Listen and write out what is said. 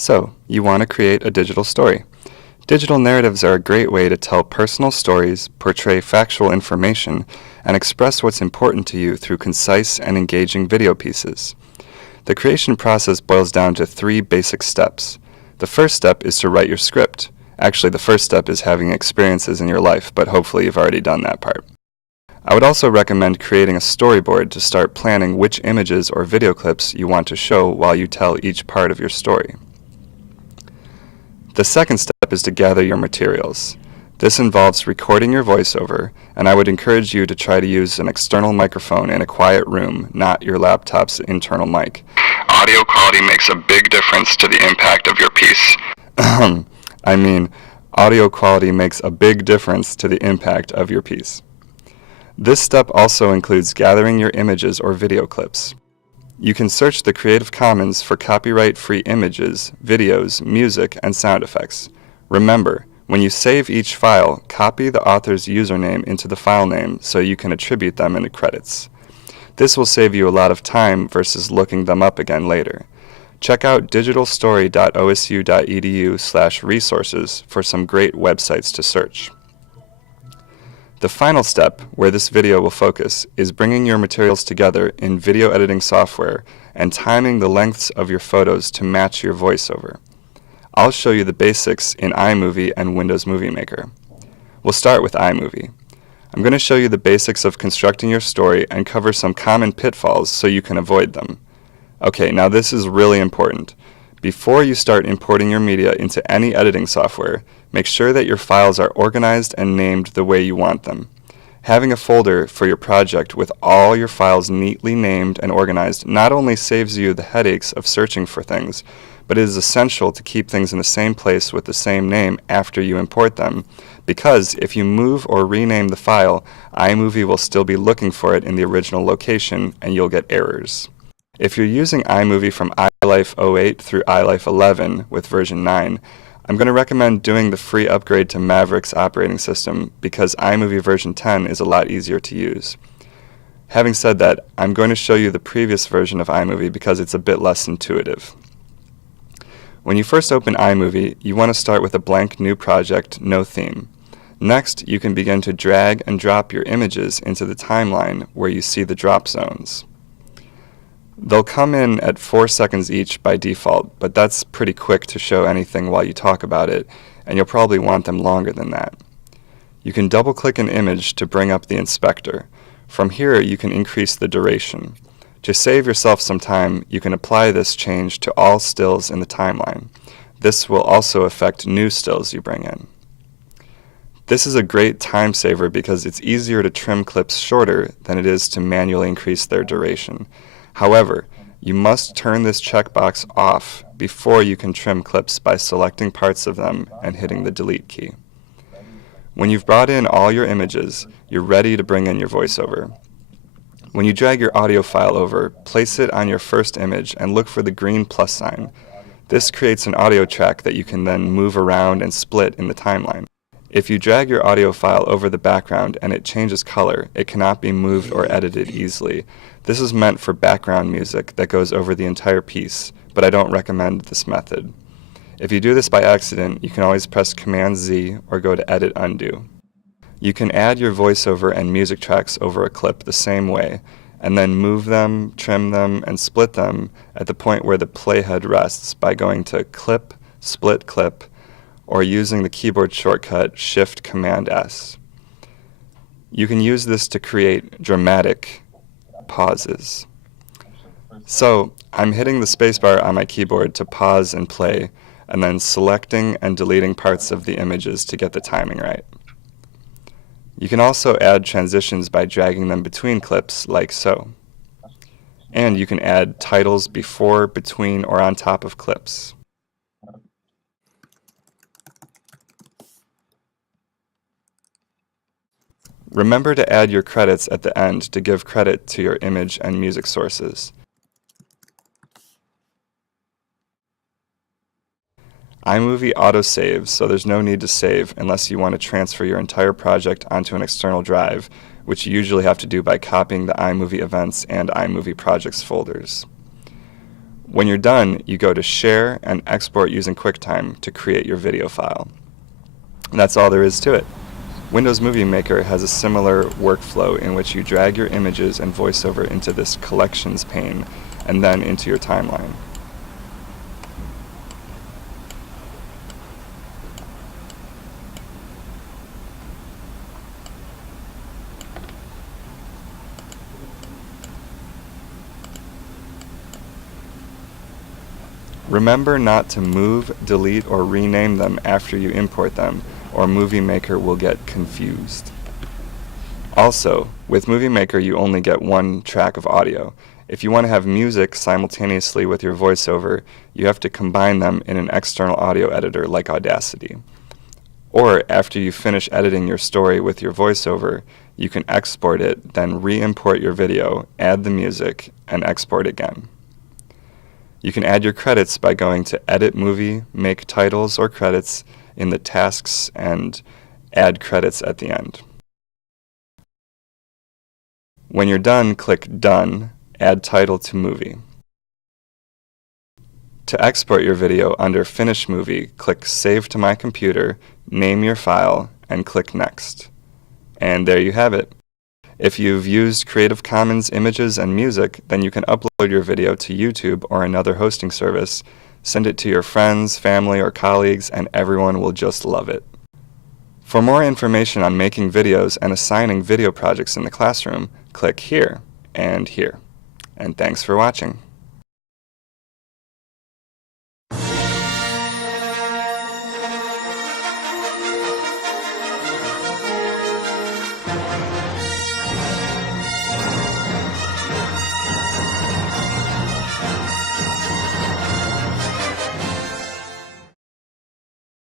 So, you want to create a digital story. Digital narratives are a great way to tell personal stories, portray factual information, and express what's important to you through concise and engaging video pieces. The creation process boils down to 3 basic steps. The first step is to write your script. Actually, the first step is having experiences in your life, but hopefully you've already done that part. I would also recommend creating a storyboard to start planning which images or video clips you want to show while you tell each part of your story. The second step is to gather your materials. This involves recording your voiceover, and I would encourage you to try to use an external microphone in a quiet room, not your laptop's internal mic. Audio quality makes a big difference to the impact of your piece. Audio quality makes a big difference to the impact of your piece. This step also includes gathering your images or video clips. You can search the Creative Commons for copyright-free images, videos, music, and sound effects. Remember, when you save each file, copy the author's username into the file name so you can attribute them in the credits. This will save you a lot of time versus looking them up again later. Check out digitalstory.osu.edu/resources for some great websites to search. The final step, where this video will focus, is bringing your materials together in video editing software and timing the lengths of your photos to match your voiceover. I'll show you the basics in Imovie and Windows Movie Maker. We'll start with Imovie. I'm going to show you the basics of constructing your story and cover some common pitfalls so you can avoid them. Okay, now this is really important. Before you start importing your media into any editing software, make sure that your files are organized and named the way you want them. Having a folder for your project with all your files neatly named and organized not only saves you the headaches of searching for things, but it is essential to keep things in the same place with the same name after you import them, because if you move or rename the file, iMovie will still be looking for it in the original location and you'll get errors. If you're using iMovie from iLife 08 through iLife 11 with version 9, I'm going to recommend doing the free upgrade to Maverick's operating system because iMovie version 10 is a lot easier to use. Having said that, I'm going to show you the previous version of iMovie because it's a bit less intuitive. When you first open iMovie, you want to start with a blank new project, no theme. Next, you can begin to drag and drop your images into the timeline where you see the drop zones. They'll come in at 4 seconds each by default, but that's pretty quick to show anything while you talk about it, and you'll probably want them longer than that. You can double-click an image to bring up the inspector. From here, you can increase the duration. To save yourself some time, you can apply this change to all stills in the timeline. This will also affect new stills you bring in. This is a great time saver because it's easier to trim clips shorter than it is to manually increase their duration. However, you must turn this checkbox off before you can trim clips by selecting parts of them and hitting the delete key. When you've brought in all your images, you're ready to bring in your voiceover. When you drag your audio file over, place it on your first image and look for the green plus sign. This creates an audio track that you can then move around and split in the timeline. If you drag your audio file over the background and it changes color, it cannot be moved or edited easily. This is meant for background music that goes over the entire piece, but I don't recommend this method. If you do this by accident, you can always press Command-Z or go to Edit Undo. You can add your voiceover and music tracks over a clip the same way, and then move them, trim them, and split them at the point where the playhead rests by going to Clip, Split Clip, or using the keyboard shortcut Shift-Command-S. You can use this to create dramatic pauses. So I'm hitting the spacebar on my keyboard to pause and play, and then selecting and deleting parts of the images to get the timing right. You can also add transitions by dragging them between clips like so. And you can add titles before, between, or on top of clips. Remember to add your credits at the end to give credit to your image and music sources. iMovie autosaves, so there's no need to save unless you want to transfer your entire project onto an external drive, which you usually have to do by copying the iMovie events and iMovie projects folders. When you're done, you go to Share and Export using QuickTime to create your video file. And that's all there is to it. Windows Movie Maker has a similar workflow in which you drag your images and voiceover into this Collections pane and then into your timeline. Remember not to move, delete, or rename them after you import them, or Movie Maker will get confused. Also, with Movie Maker you only get one track of audio. If you want to have music simultaneously with your voiceover, you have to combine them in an external audio editor like Audacity. Or after you finish editing your story with your voiceover, you can export it, then re-import your video, add the music, and export again. You can add your credits by going to Edit Movie, Make Titles or Credits in the Tasks, and Add Credits at the end. When you're done, click Done, Add Title to Movie. To export your video under Finish Movie, click Save to My Computer, name your file, and click Next. And there you have it. If you've used Creative Commons images and music, then you can upload your video to YouTube or another hosting service, send it to your friends, family, or colleagues, and everyone will just love it. For more information on making videos and assigning video projects in the classroom, click here and here. And thanks for watching.